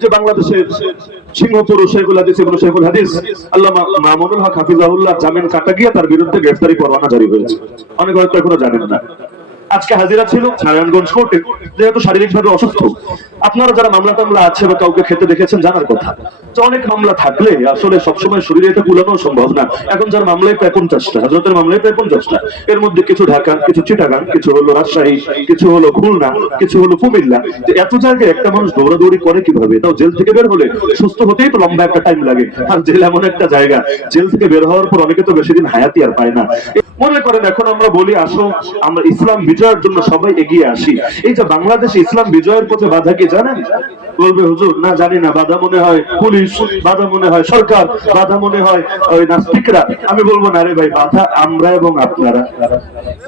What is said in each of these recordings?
যে বাংলাদেশের সিংহপুরুষ শেখুল হাদিস ইবনে শেখুল হাদিস, আল্লামা মামুনুল হক হাফিজাহুল্লাহ জামিন কাটা গিয়ে তার বিরুদ্ধে গ্রেফতারি পরোয়ানা জারি হয়েছে। অনেক হয়তো এখনও জানেন না। আজকে হাজিরা ছিল নারায়ণগঞ্জ কোর্টে যেহেতু শারীরিকভাবে অসুস্থ। আপনারা যারা মামলা টামলা আছে বা কাউকে খেতে দেখেছেন, জানার কথা। অনেক মামলা থাকলে আসলে সবসময় শরীরে এটা কুলানো সম্ভব না। এখন যার মামলায় প্রায় পঞ্চাশটা হাজরতের মামলায় প্রায় পঞ্চাশটা এর মধ্যে কিছু ঢাকা, কিছু চিটাগাং, কিছু হলো রাজশাহী, কিছু হলো খুলনা, কিছু হলো কুমিল্লা। এত জায়গায় একটা মানুষ দৌড়াদৌড়ি করে কীভাবে? তাও জেল থেকে বের হলে সুস্থ হতেই তো লম্বা একটা টাইম লাগে। আর জেল এমন একটা জায়গা, জেল থেকে বের হওয়ার পর অনেকে তো বেশি দিন হায়াতি আর পায় না। মনে করেন, এখন আমরা বলি, আসো, আমরা ইসলাম বিজয়ের জন্য সবাই এগিয়ে আসি। এই যে বাংলাদেশে ইসলাম বিজয়ের পথে বাধা কি জানেন? বলবে, হুজুর, না, জানি না, বাধা মনে হয় পুলিশ, বাধা মনে হয় সরকার, বাধা মনে হয় ওই নাস্তিকরা। আমি বলব, না রে ভাই, বাধা আমরা এবং আপনারা।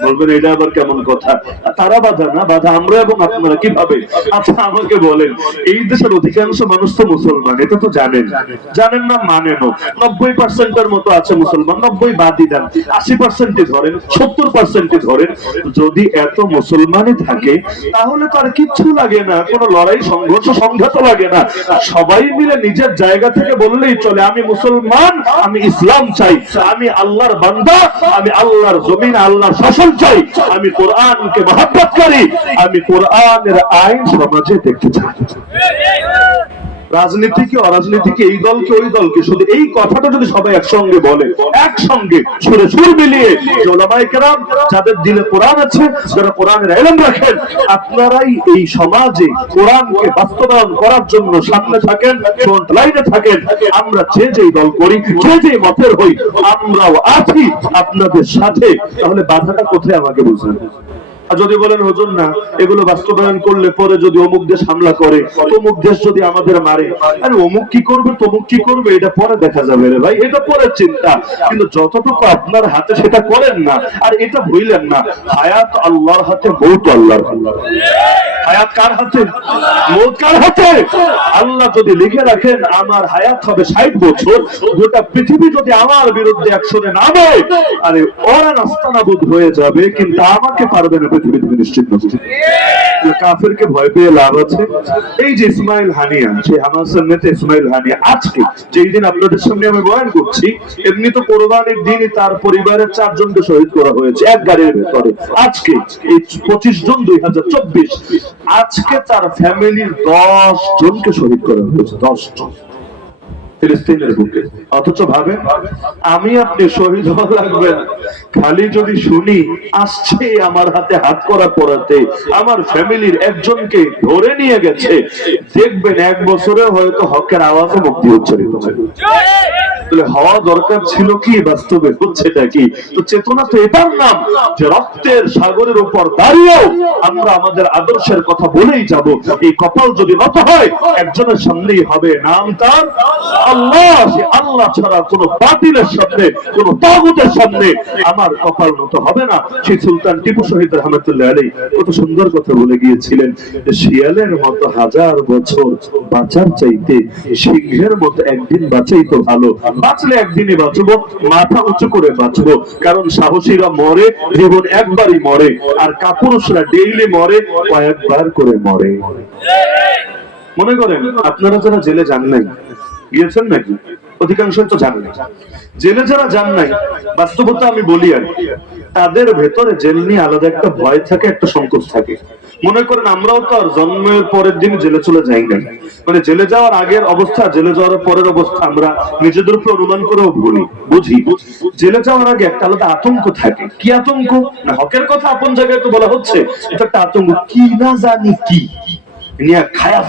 বলবেন, এটা আবার কেমন কথা? তারা বাধা না, বাধা আমরা এবং আপনারা, কীভাবে? আচ্ছা আমাকে বলেন, এই দেশের অধিকাংশ মানুষ তো মুসলমান, এটা তো জানেন। জানেন না মানেনও নব্বই পার্সেন্টের মতো আছে মুসলমান, নব্বই বাদই দেন। আশি পার্সেন্টই ধরেন, সত্তর পার্সেন্টই ধরেন। যদি এত মুসলমানই থাকে, তাহলে তার কিচ্ছু লাগে না, কোনো লড়াই, সংঘর্ষ, সংঘাত লাগে না। সবাই মিলে নিজের জায়গা থেকে বললেই চলে, আমি মুসলমান, আমি ইসলাম চাই, আমি আল্লাহর বান্দা, আমি আল্লাহর জমিন, আল্লাহর শাসন চাই, আমি কোরআনকে মহাব্বত করি, আমি কোরআনের আইন সমাজে দেখতে চাই। রাজনীতিকে অরাজনীতিকে এই দলকে ওই দলকে শুধু এই কথাটা যদি সবাই একসঙ্গে বলে, একসঙ্গে সুরে সুর মিলিয়ে যে কেরাম, যাদের দিলে কোরআন আছে, যারা কোরআনের এলম রাখেন, আপনারাই এই সমাজে কোরআনকে বাস্তবায়ন করার জন্য সামনে থাকেন ফ্রন্ট লাইনে থাকেন। আমরা যে যেই দল করি, যে যে মতের হই, আমরাও আছি আপনাদের সাথে। তাহলে বাধাটা কোথায় আমাকে বুঝলেন? আর যদি বলেন, হুজুর, না, এগুলো বাস্তবায়ন করলে পরে যদি অমুক দেশ হামলা করে, তমুক দেশ যদি আমাদের মারে। আরে, অমুক কি করবে, তমুক কি করবে, এটা পরে দেখা যাবে রে ভাই, এটা পরে চিন্তা। কিন্তু যতটুকু আপনার হাতে সেটা করেন না, আর এটা ভুইলেন না। হায়াত আল্লাহর হাতে, মৌত আল্লাহর হায়াত কার হাতে? মৌত কার হাতে? আল্লাহ যদি লিখে রাখেন, আমার হায়াত হবে ষাট বছর, গোটা পৃথিবী যদি আমার বিরুদ্ধে একশনে নামে, আরে, ওরা নাস্তানাবুদ হয়ে যাবে, কিন্তু আমাকে পারবে না পৃথিবী থেকে নিশ্চিত নষ্ট কাফেরকে ভয় পেয়ে লাভ আছে। এই যে ইসমাইল হানিয়া, সেই হামাসের নেতা ইসমাইল হানিয়া, আজকে যেই দিন আপনাদের সামনে আমি বয়ান করছি, এমনি তো কোরবানির দিনই তার পরিবারের চারজনকে শহীদ করা হয়েছে, এক গাড়ির ভেতরে। আজকে এই পঁচিশ জুন দুই হাজার চব্বিশ, আজকে তার ফ্যামিলির দশ জনকে শহীদ করা হয়েছে, দশ জন। ফিলিস্তিনের বুকে। অথচ ভাবেন, আমি আপনি শহীদ হওয়া লাগবে না। খালি যদি শুনি, আসছে আমার হাতে হাত করা পড়াতে আমার ফ্যামিলির একজনকে ধরে নিয়ে গেছে। দেখবেন এক বছরে হয়তো হকের আওয়াজে মুক্তি উচ্চারিত হবে। তাহলে হওয়া দরকার ছিল কি? বাস্তবে হচ্ছেটা কি? তো চেতনা তো এটার নাম যে রক্তের সাগরের উপর দাঁড়িয়েও আমরা আমাদের আদর্শের কথা বলেই যাব। এই কপাল যদি নত হয়, একজনের সামনেই হবে নাম তার আল্লাহ। আল্লাহ ছাড়া কোন বাতিলের সামনে, কোন তাগুতের সামনে আমার কপাল নত হবে না। সেই সুলতান টিপু শহীদ রহমতুল্লাহ আলী কত সুন্দর কথা বলে গিয়েছিলেন শিয়ালের মতো হাজার বছর বাঁচার চাইতে সিংহের মতো একদিন বাঁচাই তো ভালো। বাঁচলে একদিনে বাঁচবো, মাথা উঁচু করে বাঁচবো। কারণ সাহসীরা মরে, জীবন একবারই মরে, আর কাপুরুষরা ডেইলি মরে, কয়েকবার করে মরে। মনে করেন, আপনারা যারা জেলে যান নাই, গিয়েছেন নাকি? অধিকাংশ তো যান নাই জেলে যারা যান নাই, বাস্তবতা আমি বলি আর তাদের ভেতরে জেল নিয়ে আলাদা একটা ভয় থাকে, একটা সংকোচ থাকে। মনে করেন আমরাও তো আর জন্মের পরের দিন জেলে চলে যাই না। মানে জেলে যাওয়ার আগের অবস্থা, জেলে যাওয়ার পরের অবস্থা আমরা নিজেদের উপর অনুমান করেও ভুলি, বুঝি। জেলে যাওয়ার আগে একটা আলাদা আতঙ্ক থাকে। কি আতঙ্ক? না, হকের কথা আপন জায়গায় তো বলা হচ্ছে, এটা একটা আতঙ্ক। কি না জানি কি। নিয়ে খায়া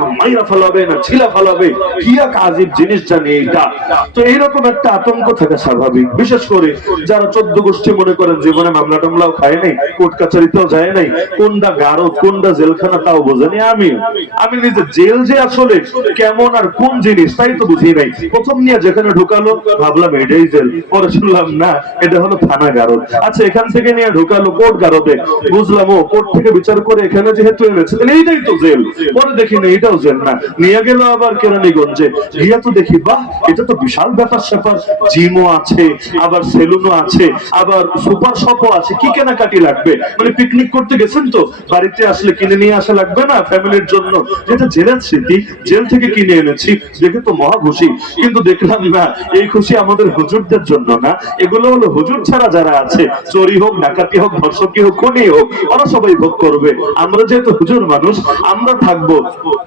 না, মাইরা ফেলাবে না ছিলা ফেলাবে। কি এক আজীব জিনিস জানি এটা তো এইরকম একটা আতঙ্ক থাকা স্বাভাবিক। বিশেষ করে যারা চোদ্দ গোষ্ঠী মনে করেন জীবনে মামলা টামলাও খায় নাই, কোর্ট কাছারিতেও যায় নাই কোনটা গারদ কোনটা জেলখানা তাও বোঝেনি আমি আমি নিজে জেল যে আসলে কেমন আর কোন জিনিস, তাই তো বুঝি নাই। প্রথম নিয়ে যেখানে ঢুকালো, ভাবলাম এটাই জেল। পরে শুনলাম, না, এটা হলো থানা গারদ। আচ্ছা এখান থেকে নিয়ে ঢুকালো কোর্ট গারদে। বুঝলাম, ও কোর্ট থেকে বিচার করে এখানে যেহেতু এনেছে এইটাই তো জেল। জেল। পরে দেখি না, এটাও জেল না। নিয়ে গেল আবার কেরানীগঞ্জে। গিয়া তো দেখি, বাহ, এটা তো বিশাল ব্যাপার স্যাপার। জিমও আছে, আবার সেলুনও আছে, আবার সুপার শপও আছে। কি কেনাকাটি লাগবে? মানে পিকনিক করতে গেছেন তো? বাড়িতে আসলে কিনে নিয়ে আসা লাগবে না ফ্যামিলির জন্য? যেটা জেলের স্মৃতি, জেল থেকে কিনে এনেছি, দেখে তো মহা খুশি। কিন্তু দেখলাম না, এই খুশি আমাদের হুজুরদের জন্য না। এগুলো হলো হুজুর ছাড়া যারা আছে চোরি হোক, ডাকাতি হোক ধর্ষকি হোক, খুনি হোক, ওরা সবাই ভোগ করবে। আমরা যেহেতু হুজুর মানুষ আমরা থাকব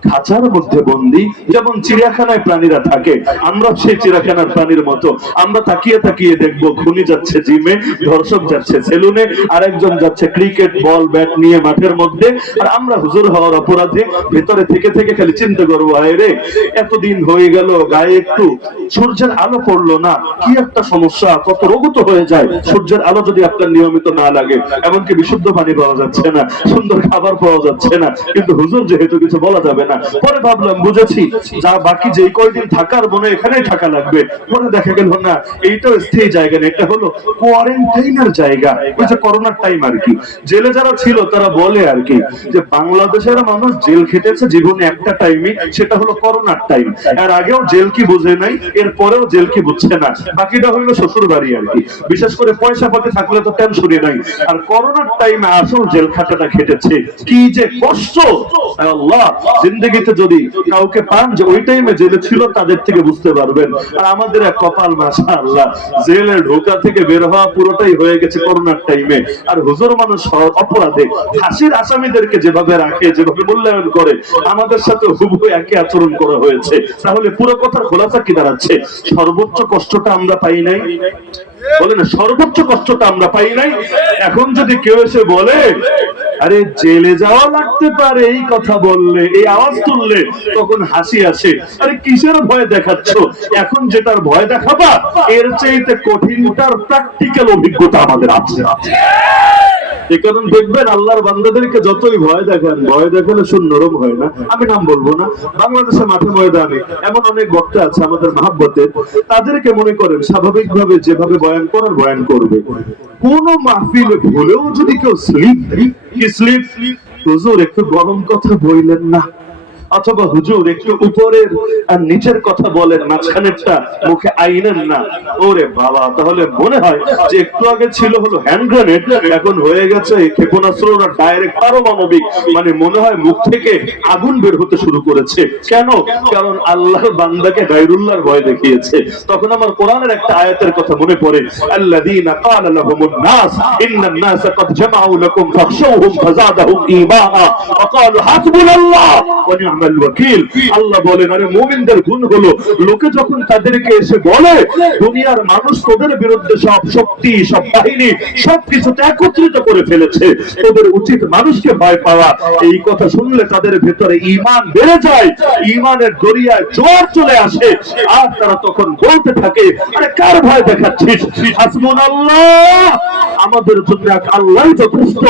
খাঁচার মধ্যে বন্দি। যেমন চিড়িয়াখানায় প্রাণীরা থাকে, আমরা সেই চিড়িয়াখানার প্রাণীর মতো। আমরা তাকিয়ে তাকিয়ে দেখব খুনি যাচ্ছে জিমে, ধর্ষক যাচ্ছে সেলুনে, আরেকজন যাচ্ছে ক্রিকেট, বল, ব্যাট নিয়ে মাঠের মধ্যে। আর আমরা হুজুর হওয়ার অপরাধে ভেতরে থেকে থেকে খালি চিন্তা করব হায় রে, এতদিন হয়ে গেল, গায়ে একটু সূর্যের আলো পড়ল না, কি একটা সমস্যা, কত রোগত হয়ে যায়। সূর্যের আলো যদি আপনার নিয়মিত না লাগে, এমনকি বিশুদ্ধ পানি পাওয়া যাচ্ছে না, সুন্দর খাবার পাওয়া যাচ্ছে না। কিন্তু হুজুর যেহেতু কিছু বলা যাবে না। পরে ভাবলাম বুঝেছি। যা বাকি যেই কয়দিন থাকার মনে এখানেই থাকা লাগবে। পরে দেখা গেল না এইটাও স্থায়ী জায়গা না এটা হলো কোয়ারেন্টাইনের জায়গা। ওই যে করোনার টাইম আর কি। জেলে যারা ছিল তারা বলে আর কি যে বাংলাদেশের মানুষ জেল খেটেছে জীবনে একটা টাইমে সেটা হলো করোনার টাইম এর আগেও জেল কি বুঝে নাই এর পরেও জেল কি বুঝছে না। বাকিটা হইল শ্বশুর বাড়ি আর কি। বিশেষ করে পয়সা পাতি থাকলে তো টেনশনই নাই। আর করোনার টাইমে আসল জেল খাটাটা খেটেছে। কি যে কষ্ট! আল্লাহ জিন্দগিতে যদি কাউকে পান যে ওই টাইমে জেলে ছিল, তাদের থেকে বুঝতে পারবেন। আর আমাদের এক কপাল মাসা আল্লাহ জেলে ঢোকা থেকে বের হওয়া পুরোটাই হয়ে গেছে করোনার টাইমে আর হুজুর মানুষ অপরাধে ফাঁসির আসামিদেরকে যেভাবে রাখে, যেভাবে মূল্যায়ন করে, আমাদের সাথে হুবহু একই আচরণ করা হয়েছে। তাহলে পুরো কথার খোলাসা কি দাঁড়াচ্ছে? সর্বোচ্চ কষ্টটা আমরা পাই নাই? বলে না সর্বোচ্চ কষ্টটা আমরা পাই নাই? এখন যদি কেউ এসে বলে, আরে, জেলে যাওয়া লাগতে পারে, এই কথা বললে, এই আওয়াজ তুললে তখন হাসি আসে। আরে, কিসের ভয় দেখাচ্ছ? এখন যেটার ভয় দেখাবা, এর চাইতে কঠিনটার প্র্যাকটিক্যাল অভিজ্ঞতা আমাদের আছে। এ কারণ দেখবেন, আল্লাহর বান্দাদেরকে যতই ভয় ভয় হয় না। আমি নাম বলব না। বাংলাদেশের মাঠে ময়দানে এমন অনেক বক্তা আছে আমাদের মাহাব্বতের। তাদেরকে মনে করেন, স্বাভাবিকভাবে যেভাবে বয়ান করার বয়ান করবে। কোন মাহফিল ভুলেও যদি কেউ স্লিপ কি স্লিপ হুজুর একটু গরম কথা বইলেন না। অথবা হুজুর একটু উপরের আর নিচের কথা বলেন, মাঝখানেরটা মুখে আইনেন না। ওরে বাবা, তাহলে মনে হয় যে একটু আগে ছিল হলো হ্যান্ড গ্রেনেড এখন হয়ে গেছে ক্ষেপণাস্ত্র না ডাইরেক্ট পারমাণবিক মানে মনে হয় মুখ থেকে আগুন বের হতে শুরু করেছে। কেন? কারণ আল্লাহর বান্দাকে গায়রুল্লাহর ভয় দেখিয়েছে। তখন আমার কোরআনের একটা আয়াতের কথা মনে পড়ে, আল্লাযীনা ক্বালা লাহুমুন নাস, ইন্নান নাসা ক্বাদ জামাউ লাকুম ফাখশাউহুম ফাযাদাহুম ঈমানা ওয়া ক্বালু হাসবুনাল্লাহ, ওয়া আল্লাহ বলেন, আরে গুণ হলো লোকে যখন তাদেরকে এসে বলে, দুনিয়ার মানুষ তোদের বিরুদ্ধে সব শক্তি, সব বাহিনী একত্রিত করে ফেলেছে। তোদের উচিত মানুষকে ভয় পাওয়া। এই কথা শুনলে তাদের ভেতরে ঈমান বেড়ে যায়, ঈমানের দরিয়ায় জোর চলে আসে। আর তারা তখন বলতে থাকে, আরে কার ভয় দেখাচ্ছিস? হাসবুনাল্লাহ, আমাদের জন্য এক আল্লাহ যথেষ্ট।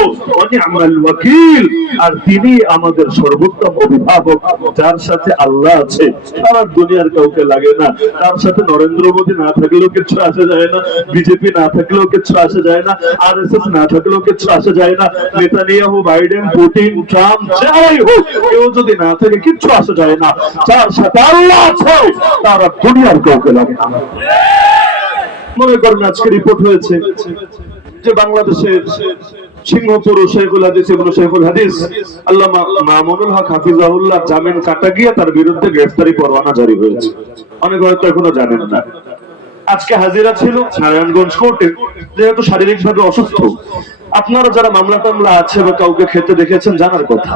আর তিনি আমাদের সর্বোত্তম অভিভাবক। যার সাথে আল্লাহ আছে সারা দুনিয়ার কাউকে লাগে না। তার সাথে নরেন্দ্র মোদী না থাকলেও কিছু আসে যায় না, বিজেপি না থাকলেও কিছু আসে যায় না আর এস এস না থাকলেও কিছু আসে যায় না, নেতানিয়াহু, বাইডেন, পুতিন, ট্রাম্প, যাই হোক, কেউ যদি না থাকে কিচ্ছু আসে যায় না। যার সাথে আল্লাহ আছে, তারা দুনিয়ার কাউকে লাগে না। মনে করেন আজকে রিপোর্ট হয়েছে যে বাংলাদেশের শেখুল হাদিস শেখুল হাদিস। মামুনুল হক হাফিজাহুল্লাহ জামিন কাটা গিয়ে তার বিরুদ্ধে গ্রেফতারি পরোয়ানা জারি হয়েছে। অনেক হয়তো এখনও জানেন না। আজকে হাজিরা ছিল নারায়ণগঞ্জ কোর্টে, যেহেতু শারীরিক ভাবে অসুস্থ। আপনারা যারা মামলা টামলা আছে বা কাউকে খেতে দেখেছেন, জানার কথা।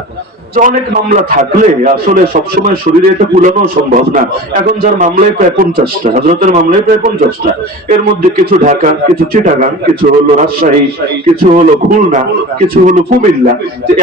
অনেক মামলা থাকলে আসলে সবসময় শরীরে এটা কুলানো সম্ভব না। এখন যার মামলায় প্রায় পঞ্চাশটা, হাজরতের মামলায় প্রায় পঞ্চাশটা। এর মধ্যে কিছু ঢাকা, কিছু কিছু হলো রাজশাহী, কিছু হলো খুলনা, কিছু হলো কুমিল্লা।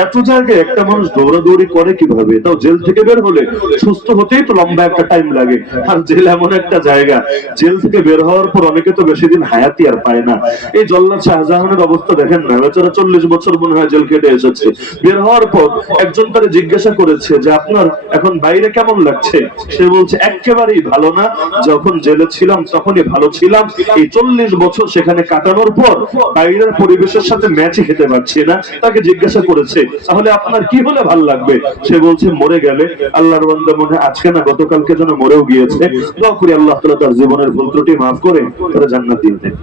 এত জায়গায় একটা মানুষ দৌড়াদৌড়ি করে কীভাবে? তাও জেল থেকে বের হলে সুস্থ হতেই তো লম্বা একটা টাইম লাগে। আর জেল এমন একটা জায়গা, জেল থেকে বের হওয়ার পর অনেকে তো বেশি দিন হায়াতি আর পায় না। এই জল্লাদ শাহজাহানের অবস্থা দেখেন না? বেচারা চল্লিশ বছর মনে হয় জেল কেটে এসেছে। বের হওয়ার পর একজনকে তারা জিজ্ঞাসা করেছে যে, আপনার এখন বাইরে কেমন লাগছে? সে বলছে, একেবারেই ভালো না। যখন জেলে ছিলাম, তখনই ভালো ছিলাম। এই চল্লিশ বছর সেখানে কাটানোর পর বাইরের পরিবেশের সাথে ম্যাচই খেতে পারছি না। তাকে জিজ্ঞাসা করেছে, তাহলে আপনার কি হলে ভালো লাগবে? সে বলছে, মরে গেলে। আল্লাহর বান্দা মনে আজকে না গতকালকে যেন মরেও গিয়েছে। দোয়া করি আল্লাহ তাআলা তার জীবনের ভুল ত্রুটি মাফ করে, তারা জান্নাত দিয়ে দেন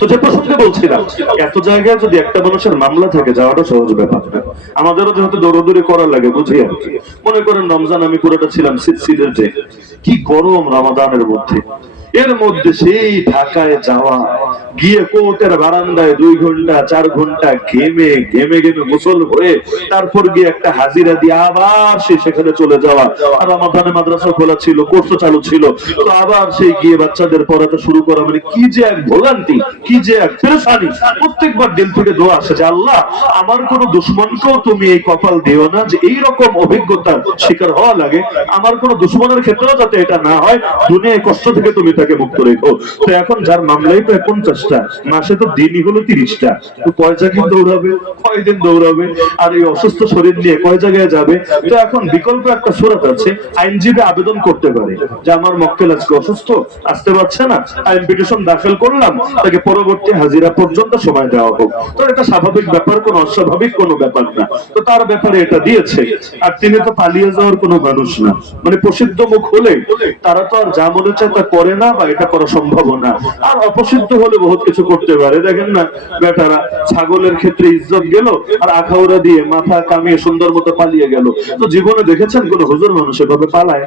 তো যে প্রসঙ্গে বলছিলাম, এত জায়গায় যদি একটা মানুষের মামলা থাকে, যাওয়াটা সহজ ব্যাপার। আমাদেরও যেহেতু দৌড়দৌড়ি করা লাগে, বুঝি আর মনে করেন রমজান, আমি পুরোটা ছিলাম যে। কি গরম রমাদানের মধ্যে। এর মধ্যে সেই ঢাকায় যাওয়া গিয়ে কোর্টের বারান্দায় দুই ঘণ্টা, চার ঘণ্টা ঘেমে ঘেমে ঘেমে গোসল হয়ে তারপর গিয়ে একটা হাজিরা দিয়ে আবার সে সেখানে চলে যাওয়া। আর রমাদানে মাদ্রাসা খোলা ছিল কোর্স চালু ছিল। তো আবার সেই গিয়ে বাচ্চাদের পড়াতে শুরু করা। মানে কি যে এক ভোগান্তি, কি যে এক পেরেশানি। প্রত্যেকবার দিল থেকে দোয়া আসে যে, আল্লাহ, আমার কোন দুশ্মনকেও তুমি এই কপাল দিও না যে এই রকম অভিজ্ঞতার শিকার হওয়া লাগে। আমার কোন দুশ্মনের ক্ষেত্রেও যাতে এটা না হয়, দুনিয়ায় কষ্ট থেকে তুমি তাকে মুক্ত রেখো। তো এখন যার মামলাই তো পঞ্চাশটা মাসে তো দিনই হলো তিরিশটা। তো কয় জায়গায় দৌড়াবে? কয়দিন দৌড়াবে? আর এই অসুস্থ শরীর নিয়ে কয় জায়গায় যাবে? তো এখন বিকল্প একটা সুরত আছে, আইনজীবী আবেদন করতে পারে। যে আমার মক্কেল আজকে অসুস্থ, আসতে পারছে না আইন পিটিশন দাখিল করলাম, তাকে পরবর্তী হাজিরা পর্যন্ত সময় দেওয়া হোক। তো এটা স্বাভাবিক ব্যাপার, কোনো অস্বাভাবিক কোনো ব্যাপার না। তো তার ব্যাপারে এটা দিয়েছে। আর তিনি তো পালিয়ে যাওয়ার কোনো মানুষ না। মানে প্রসিদ্ধ মুখ হলে তারা তো আর যা মনে চায় তা করে না বা এটা করা সম্ভব না। আর অপসিদ্ধ হলে বহুত কিছু করতে পারে। দেখেন না, বেটারা, ছাগলের ক্ষেত্রে ইজ্জত গেল আর আখাউরা দিয়ে মাথা কামিয়ে সুন্দর মতো পালিয়ে গেল। তো জীবনে দেখেছেন কোন হুজুর মানুষ এভাবে পালায়?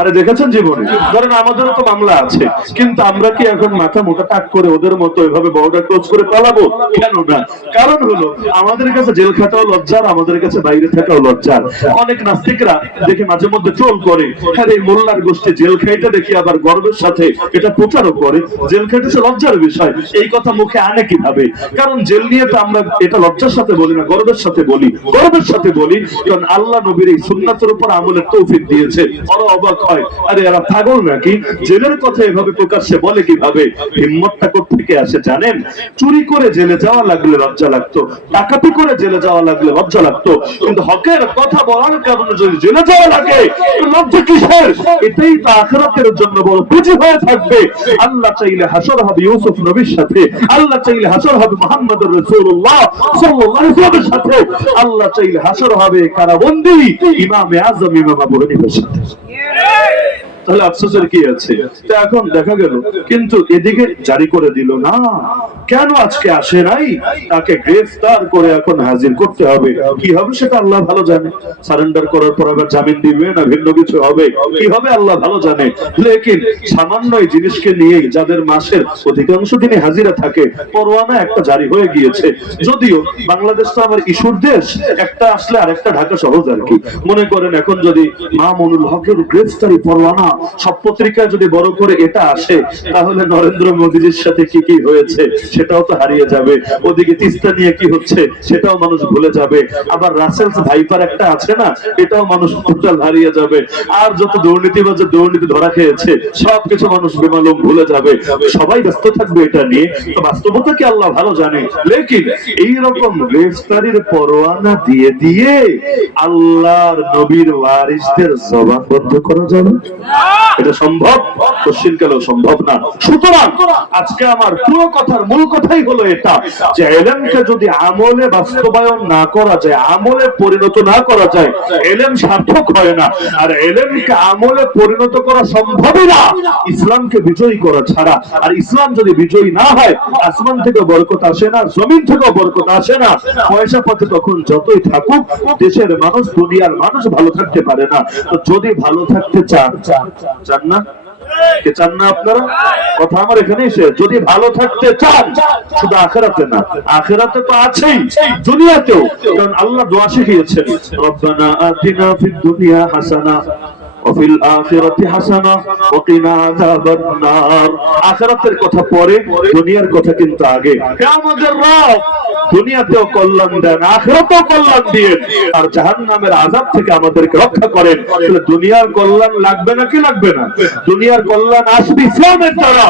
আরে দেখেছেন জীবনে? ধরেন আমাদেরও তো মামলা আছে, কিন্তু আমরা কি এখন মাথা মোটা টাক করে ওদের মতো এভাবে বড়টা ক্লোজ করে পালাবো? কেন না? কারণ হলো, আমাদের কাছে জেল খাটাও লজ্জার, আমাদের কাছে বাইরে থাকাও লজ্জার। অনেক নাস্তিকরা দেখে মাঝে মধ্যে ট্রোল করে হ্যাঁ এই মোল্লার গোষ্ঠী জেল খাইতে দেখি আবার গর্বের সাথে এটা প্রচারও করে। জেল খাইতেছে লজ্জার বিষয়, এই কথা মুখে আনে কীভাবে? কারণ জেল নিয়ে তো আমরা এটা লজ্জার সাথে বলি না, গর্বের সাথে বলি। গর্বের সাথে বলি, কারণ আল্লাহ নবীর এই সুন্নাতের উপর আমলের তৌফিক দিয়েছে। বড় অবাক হয়। আরে এরা পাগল নাকি? জেলের কথা এভাবে প্রকাশ্যে বলে কীভাবে? হিম্মতটা থেকে আসে জানেন? চুরি করে জেলে যাওয়া লাগলে লজ্জা লাগতো, ডাকাতি করে জেলে যাওয়া লাগলে লজ্জা লাগতো। কিন্তু হকের কথা বলার কারণে যদি জেলে যাওয়া লাগে লজ্জা কিসের? এটাই তো আখেরাতের জন্য বড় পুঁজি হয়ে থাকবে। আল্লাহ চাইলে হাসর হবে ইউসুফ নবীর সাথে, আল্লাহ চাইলে হাসর হবে মোহাম্মদ রসুল্লাহ সাল্লাল্লাহু সাথে, আল্লাহ চাইলে হাসর হবে কারাবন্দি ইমামে আজম ইমাম আবু হানিফার সাথে। তাহলে আফসোসের কি আছে? তো এখন দেখা গেল। কিন্তু এদিকে জারি করে দিল না। কেন আজকে আসে নাই? তাকে গ্রেফতার করে এখন হাজির করতে হবে। কি হবে সেটা আল্লাহ ভালো জানে। সারেন্ডার করার পর আবার জামিন দিবে না ভিন্ন কিছু হবে? কি হবে আল্লাহ ভালো জানে। লেকিন সামান্য এই জিনিসকে নিয়ে যাদের মাসের অধিকাংশ দিনে হাজিরা থাকে, পরোয়ানা একটা জারি হয়ে গিয়েছে। যদিও বাংলাদেশ তো আমার ইস্যুর দেশ, একটা আসলে আর একটা ঢাকা সহজ আর কি। মনে করেন এখন যদি মামুনুল হকের গ্রেফতারি পরোয়ানা সব পত্রিকায় যদি বড় করে এটা আসে, তাহলে নরেন্দ্র মোদীজির সাথে কি কি হয়েছে সেটাও তো হারিয়ে যাবে। ওদিকে তিস্তা নিয়ে কি হচ্ছে সেটাও মানুষ ভুলে যাবে। আবার রাসেলস ভাইপার একটা আছে না, এটাও মানুষ টোটাল হারিয়ে যাবে। আর যত দুর্নীতিবাজ দুর্নীতি ধরা খেয়েছে সবকিছু মানুষ বেমালুম ভুলে যাবে। সবাই ব্যস্ত থাকবে এটা নিয়ে। তো বাস্তবতা কি আল্লাহ ভালো জানে? লেকিন এইরকম গ্রেফতারির পরোয়ানা দিয়ে দিয়ে আল্লাহর নবীর ওয়ারিসদের জবানবদ্ধ করা যাবে? এটা সম্ভব? পশ্চিমকালেও সম্ভব না? সুতরাং আজকে আমার পুরো কথার মূল কথাই হলো এটা, যে এলেমকে যদি আমলে বাস্তবায়ন না করা যায়, আমলে পরিণত না করা যায়, এলেম সার্থক হয় না। আর এলেমকে আমলে পরিণত করা সম্ভবই না। ইসলামকে বিজয়ী করা ছাড়া। আর ইসলাম যদি বিজয়ী না হয়, আসমান থেকে বরকত আসে না, জমিন থেকেও বরকত আসে না। পয়সা পথে তখন যতই থাকুক, দেশের মানুষ, দুনিয়ার মানুষ ভালো থাকতে পারে না। তো যদি ভালো থাকতে চান চান না কে চান না আপনারা? কথা আমার এখানে এসে যদি ভালো থাকতে চান, শুধু আখেরাতে না, আখেরাতে তো আছেই, দুনিয়াতেও। কারণ আল্লাহ দোয়া শিখিয়েছেন, রব্বানা আতিনা ফিদ দুনিয়া হাসানা وفي الآخرة حسنة وقنا عذاب النار আখিরাতের কথা পরে দুনিয়ার কথা কিন্তু আগে হে আমাদের রব দুনিয়াতেও কল্যাণ দেন আখিরাতেও কল্যাণ দিয়ে আর জাহান্নামের আযাব থেকে আমাদেরকে রক্ষা করেন তাহলে দুনিয়ার কল্যাণ লাগবে নাকি লাগবে না দুনিয়ার কল্যাণ আসবে ইসলামের দ্বারা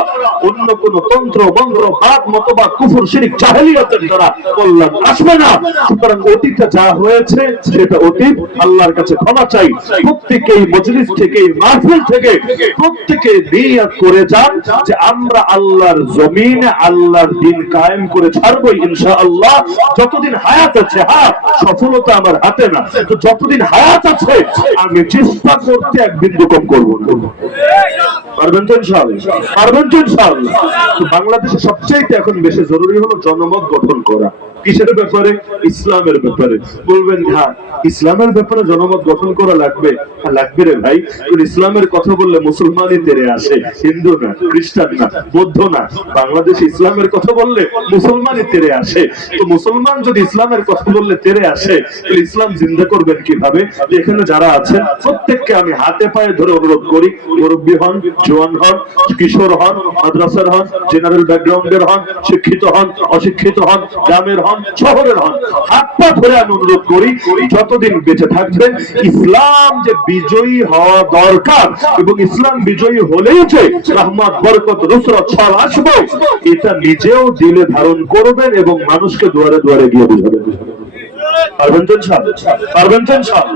অন্য কোন তন্ত্র মন্ত্র বাদ মতবাদ কুফর শিরিক জাহেলিয়াতের দ্বারা কল্যাণ আসবে না সুতরাং অতীতে যা হয়েছে সেটা অতীত আল্লাহর কাছে ক্ষমা চাই প্রত্যেকে এই মজলিস থেকে, মাহফিল থেকে প্রত্যেকে নিয়ত করে যান যে আমরা আল্লাহর জমিনে আল্লাহর দিন কায়েম করে ছাড়বো ইনশাআল্লাহ। যতদিন হায়াত আছে হ্যাঁ সফলতা আমার হাতে না, তো যতদিন হায়াত আছে, আমি চেষ্টা করতে এক বিন্দু কম করব না। পারবেন তো ইনশাআল্লাহ? পারবেন তো ইনশাআল্লাহ? বাংলাদেশে সবচেয়ে এখন বেশি জরুরি হলো জনমত গঠন করা। কিসের ব্যাপারে? ইসলামের ব্যাপারে। বলবেন হ্যাঁ ইসলামের ব্যাপারে জনমত গঠন করা লাগবে। হ্যাঁ লাগবে রে ভাই ইসলামের কথা বললে মুসলমানই তেরে আসে। হিন্দু না, খ্রিস্টান না, বৌদ্ধ না, বাংলাদেশে ইসলামের কথা বললে মুসলমানই তেরে আসে। তো মুসলমান যদি ইসলামের কথা বললে তেরে আসে ইসলাম জিন্দা করবেন কীভাবে? এখানে যারা আছেন, প্রত্যেককে আমি হাতে পায়ে ধরে অনুরোধ করি, মুরব্বী হন, জোয়ান হন, কিশোর হন, মাদ্রাসার হন, জেনারেল ব্যাকগ্রাউন্ডের হন, শিক্ষিত হন, অশিক্ষিত হন, গ্রামের হন শহরের হন। হাত পা ধরে আমি অনুরোধ করি যতদিন বেঁচে থাকবেন, ইসলাম যে বিজয়ী হওয়া দরকার এবং ইসলাম বিজয়ী হলেই যে রহমত, বরকত আসবে, এটা নিজেও দিলে ধারণ করবেন এবং মানুষকে দুয়ারে দুয়ারে গিয়ে বুঝাবেন। পারবেন তো তো?